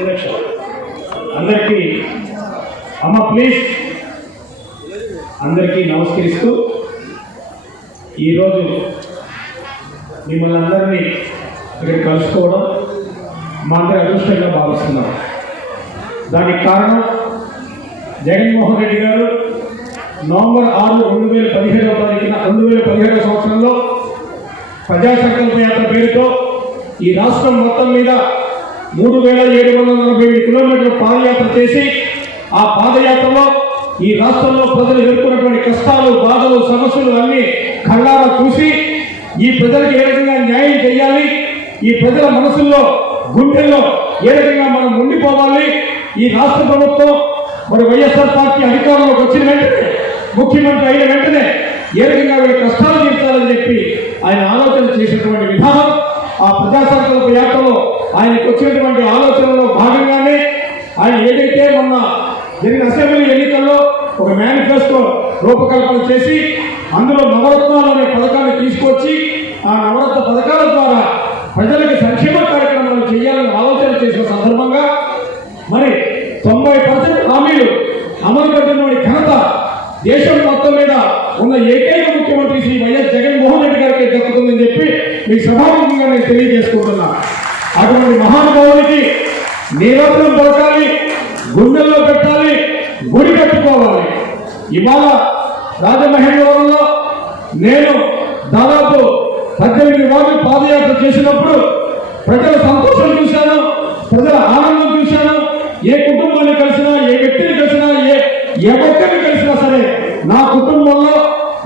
Introduction అందరికీ అమ్మ please. అందరికీ నమస్కరిస్తూ ఈరోజు మిమ్మల్ని అందరినీ ఇక్కడ కలుసుకోవడం మా అందరి అదృష్టంగా భావిస్తున్నాం. దానికి కారణం జగన్మోహన్ రెడ్డి గారు నవంబర్ ఆరు రెండు వేల పదిహేడవ తారీఖున రెండు వేల పదిహేడవ సంవత్సరంలో ప్రజా సంకల్ప యాత్ర పేరుతో ఈ రాష్ట్రం మొత్తం మీద మూడు వేల ఏడు వందల నలభై ఏడు కిలోమీటర్ల పాదయాత్ర చేసి ఆ పాదయాత్రలో ఈ రాష్ట్రంలో ప్రజలు ఎదుర్కొన్నటువంటి కష్టాలు బాధలు సమస్యలు అన్నీ కళ్ళారా చూసి ఈ ప్రజలకు ఏ రకంగా న్యాయం చేయాలి ఈ ప్రజల మనసుల్లో గుండెల్లో ఏ రకంగా మనం ఉండిపోవాలి ఈ రాష్ట్ర ప్రభుత్వం మరి వైఎస్ఆర్ పార్టీ అధికారంలోకి వచ్చిన వెంటనే ముఖ్యమంత్రి అయిన వెంటనే ఏ రకంగా వీళ్ళ కష్టాలు తీర్చాలని చెప్పి ఆయన ఆలోచన చేసినటువంటి విధానం ఆ ప్రజా సంకల్ప యాత్రలో ఆయనకు వచ్చినటువంటి ఆలోచనలో భాగంగానే ఆయన ఏదైతే మొన్న జరిగిన అసెంబ్లీ ఎన్నికల్లో ఒక మేనిఫెస్టో రూపకల్పన చేసి అందులో నవరత్నాలు అనే పథకాన్ని తీసుకొచ్చి ఆ నవరత్న పథకాల ద్వారా ప్రజలకు సంక్షేమ కార్యక్రమాలు చేయాలని ఆలోచన చేసిన సందర్భంగా మరి తొంభై పర్సెంట్ హామీలు అమలు పెట్టినటువంటి ఘనత దేశం మొత్తం మీద ఉన్న ఏకైక ముఖ్యమంత్రి శ్రీ వైఎస్ జగన్మోహన్ రెడ్డి గారికి దక్కుతుందని చెప్పి మీ సభాముఖంగా నేను తెలియజేసుకుంటున్నా. అటువంటి మహానుభావునికి నీరత్నం దొరకాలి గుండెల్లో పెట్టాలి గుడి కట్టుకోవాలి ఇవాళ రాజమహేంద్రవరంలో నేను దాదాపు పద్దెనిమిది రోజులు పాదయాత్ర చేసినప్పుడు ప్రజల సంతోషం చూశాను ప్రజల ఆనందం చూశాను. ఏ కుటుంబాన్ని కలిసినా ఏ వ్యక్తిని కలిసినా ఏ ఏ ఒక్కరిని కలిసినా సరే నా కుటుంబంలో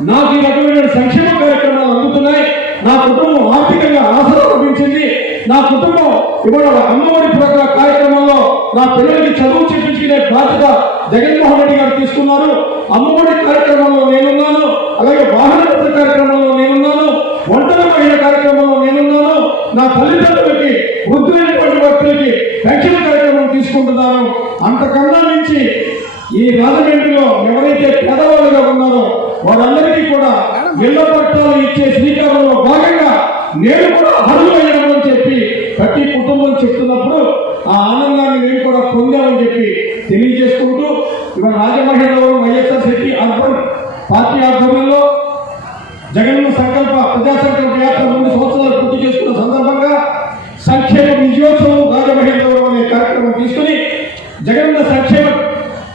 నాకు ఈ రకమైన సంక్షేమ కార్యక్రమాలు అందుతున్నాయి నా కుటుంబం ఆర్థికంగా ఆసరా లభించింది నా కుటుంబం ఇవాళ అమ్మఒడి ప్రకార కార్యక్రమంలో నా పిల్లలకి చదువు చెప్పించుకునే బాధ్యత జగన్మోహన్ రెడ్డి గారు తీసుకున్నారు. అమ్మఒడి కార్యక్రమంలో నేనున్నాను. అలాగే వాహన కార్యక్రమంలో నేనున్నాను. ఒంటరి మహిళ కార్యక్రమంలో నేనున్నాను. నా తల్లిదండ్రులకి వృద్ధులైనటువంటి వ్యక్తులకి పెన్షన్ కార్యక్రమం తీసుకుంటున్నాను. అంతకన్నా నుంచి ఈ రాజమండ్రిలో ఎవరైతే పేదవాళ్ళుగా ఉన్నారో వారందరికీ కూడా ఇళ్ళ పట్టాలు ఇచ్చే శ్రీకారంలో భాగంగా నేను కూడా అర్హులు పార్టీ ఆధ్వర్యంలో జగన్ సంకల్ప ప్రజా సంకల్ప యాత్ర మూడు సంవత్సరాలు పూర్తి చేసుకున్న సందర్భంగా సంక్షేమ విజయోత్సవం రాజమహేంద్రవరం అనే కార్యక్రమం తీసుకుని జగన్ సంక్షేమ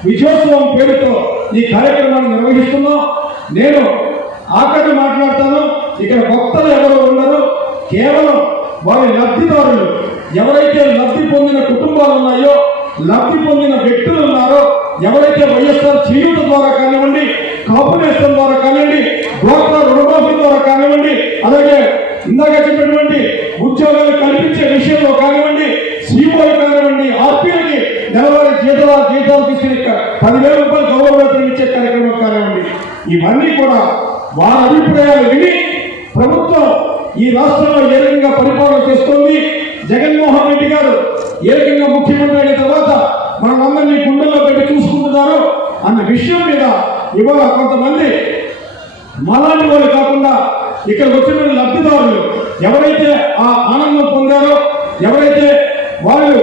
విజయోత్సవం పేరుతో ఈ కార్యక్రమాన్ని నిర్వహిస్తున్నాం. నేను ఆఖరి మాట్లాడతాను. ఇక్కడ భక్తులు ఎవరు ఉండరు కేవలం వారి లబ్ధిదారులు. ఎవరైతే లబ్ధి పొందిన కుటుంబాలు ఉన్నాయో లబ్ధి పొందిన వ్యక్తులు ఉన్నారో ఎవరైతే వైఎస్ఆర్ చేయుట ద్వారా కానివ్వండి కాంపినేషన్ ద్వారా కానివ్వండి డ్వాక్రా రుణమాఫీ ద్వారా కానివ్వండి అలాగే ఇందాక చెప్పినటువంటి ఉద్యోగాలు కల్పించే విషయంలో కానివ్వండి సీఓలు కానివ్వండి ఆర్పీలకి నెలవారి జీతాలు జీతాలు తీసుకుని పదివేల రూపాయలు గౌరవ వేతనం ఇచ్చే కార్యక్రమం కానివ్వండి ఇవన్నీ కూడా వారి అభిప్రాయాలు విని ప్రభుత్వం ఈ రాష్ట్రంలో ఏ రకంగా పరిపాలన చేస్తోంది? జగన్మోహన్ రెడ్డి గారు ఏ రకంగా ముఖ్యమంత్రి అయిన తర్వాత మనమందరినీ గుండెల్లో పెట్టి చూసుకుంటున్నారో? అన్న విషయం మీద ఇవాళ కొంతమంది మలాంటి వాళ్ళు కాకుండా ఇక్కడ వచ్చిన లబ్ధిదారులు ఎవరైతే ఆ ఆనందం పొందారో ఎవరైతే వాళ్ళు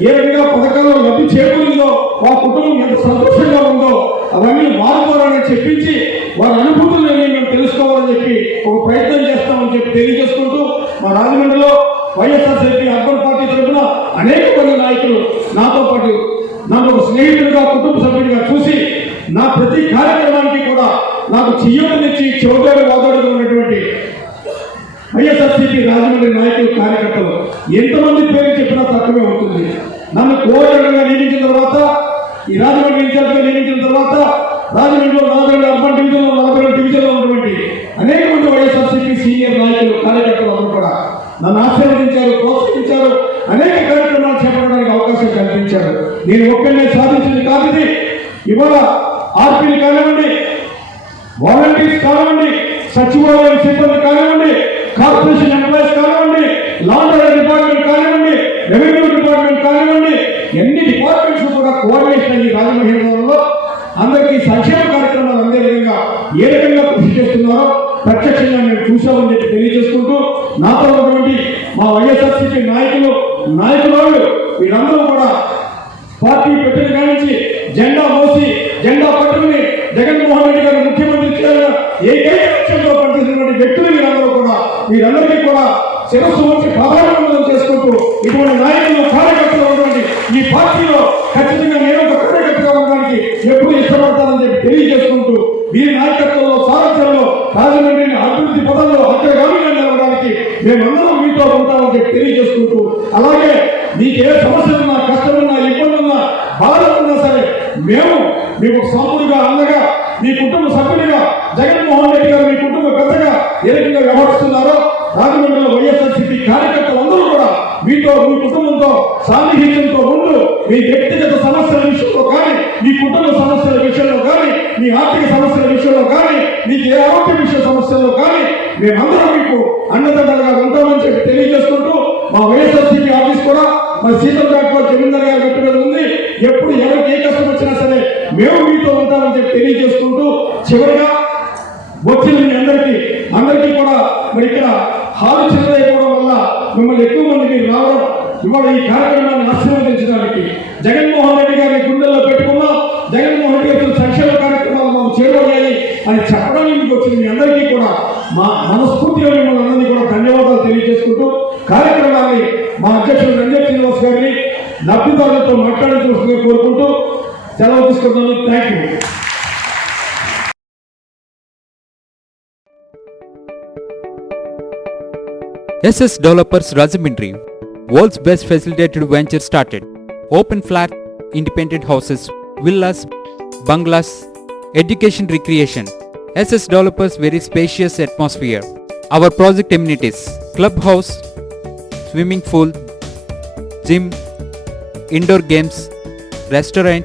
ఏ విధంగా పథకాలు లబ్ధి చేకూరిందో వాళ్ళ కుటుంబం ఎంత సంతోషంగా ఉందో అవన్నీ మారుతారని చెప్పించి వారి అనుభూతులను మేము తెలుసుకోవాలని చెప్పి ఒక ప్రయత్నం చేస్తామని చెప్పి తెలియజేసుకుంటూ మా రాజమండ్రిలో వైఎస్ఆర్సీపీ అర్బన్ పార్టీ తరఫున అనేక మంది నాయకులు నాతో పాటు నన్ను ఒక స్నేహితుడిగా కుటుంబ సభ్యుడిగా చూసి నా ప్రతి కార్యక్రమానికి కూడా నాకు చెయ్యమనిచ్చి చౌదరి వాదోడుగా ఉన్నటువంటి వైఎస్ఆర్సీపీ రాజమండ్రి నాయకులు కార్యకర్తలు ఎంతమంది పేరు చెప్పినా తక్కువే ఉంటుంది. నన్ను కోరడంగా నియమించిన తర్వాత ఈ రాజమండ్రి ఇన్ఛార్జ్గా నియమించిన తర్వాత రాజమండ్రిలో నలభై రెండు అర్బన్ డివిజన్లో నలభై రెండు డివిజన్లో ఉన్నటువంటి అనేక మంది వైఎస్ఆర్సీపీ సీనియర్ నాయకులు కార్యకర్తలు అందరూ కూడా నన్ను ఆశీర్వదించారు ప్రోత్సహించారు అనేక కార్యక్రమాలు చేపట్టడానికి అవకాశం కల్పించారు. నేను ఒక్కనే సాధించింది కాదు ఇది. ఇవాళ ఆర్పీలు కానివ్వండి వాలంటీర్స్ కానివ్వండి సచివాలయం సిబ్బంది కానివ్వండి కార్పొరేషన్ ఎంప్లాయీస్ కానివ్వండి లాండర్ డిపార్ట్మెంట్ కానివ్వండి రెవెన్యూ డిపార్ట్మెంట్ కానివ్వండి ఎన్ని డిపార్ట్మెంట్స్ కూడా కోఆర్డినేషన్ అయ్యి రాజమహేంద్రవరంలో అందరికీ సంక్షేమ కార్యక్రమాలు అందే విధంగా ఏ రకంగా కృషి చేస్తున్నారో ప్రత్యక్షంగా మేము చూసామని చెప్పి తెలియజేసుకుంటూ నాతో ఉన్నటువంటి మా వైఎస్ఆర్సీపీ నాయకులు నాయకులు వీళ్ళందరూ కూడా పార్టీ పెట్టిన కానించి జెండా మోసి జెండా మీరందరికీ కూడా శిరస్సు వచ్చి ప్రాధాన్యం చేసుకుంటూ ఇటువంటి నాయకులు కార్యకర్తలు ఉన్నటువంటి ఈ పార్టీలో ఖచ్చితంగా నేను ఒక కార్యకర్తగా ఉండడానికి ఎప్పుడు ఇష్టపడతానని చెప్పి తెలియజేసుకుంటూ వీరి నాయకత్వంలో సారథ్యంలో రాజమండ్రిని అభివృద్ధి పదంలో అగ్రగామిగా నిలవడానికి మేమందరం మీతో ఉంటామని చెప్పి తెలియజేసుకుంటూ అలాగే మీకు ఏ సమస్యలున్నా కష్టమున్నా ఇబ్బందున్నా బాధ ఉన్నా సరే మేము మీకు సాముడిగా అందగా మీ కుటుంబ సభ్యుడిగా జగన్మోహన్ రెడ్డి గారు మీ కుటుంబ పెద్దగా ఏ రకంగా వ్యవహరిస్తున్నారో రాజమండ్రిలో వైఎస్ఆర్సీపీ కార్యకర్తలందరూ కూడా మీతో మీ కుటుంబంతో సాన్నిహిత్యంతో ఉంటూ మీ వ్యక్తిగత సమస్యల విషయంలో కానీ మీ కుటుంబ సమస్యల విషయంలో కానీ మీ ఆర్థిక సమస్యల విషయంలో కానీ మీకు ఏ ఆరోగ్య విషయ సమస్యల్లో కానీ మేమందరం మీకు అండదండలుగా ఉంటామని చెప్పి తెలియజేసుకుంటూ మా వైఎస్ఆర్సీపీ ఆఫీస్ కూడా మా సీతం డాక్టర్ జమీందర్ గారి మీద ఉంది. ఎప్పుడు ఎవరికి ఏ కష్టం వచ్చినా సరే మేము మీతో చెప్పి తెలియజేసుకుంటూ చివరిగా వచ్చిన మీ అందరికీ అందరికీ కూడా మరి ఇక్కడ హాలు చిన్నదైపోవడం వల్ల మిమ్మల్ని ఎక్కువ మందికి రావడం ఇవాళ ఈ కార్యక్రమాన్ని ఆశీర్వదించడానికి జగన్మోహన్ రెడ్డి గారిని గుండెల్లో పెట్టుకున్న. జగన్మోహన్ రెడ్డి గారి సంక్షేమ కార్యక్రమాలు మాకు చేరువయ్యాయి అని చెప్పడానికి వచ్చిన మీ అందరికీ కూడా మా మనస్ఫూర్తిగా మిమ్మల్ని అందరినీ కూడా ధన్యవాదాలు తెలియజేసుకుంటూ కార్యక్రమాన్ని మా అధ్యక్షుడు రంజన్ శ్రీనివాస్ గారిని లబ్ధిదారులతో మాట్లాడించవలసిందిగా కోరుకుంటూ సెలవు తీసుకుంటున్నాను thank you SS Developers Rajamindri, world's best facilitated venture started. Open flat, independent houses, villas, bungalows, education recreation. SS Developers very spacious atmosphere. Our project amenities, clubhouse, swimming pool, gym, indoor games, restaurant,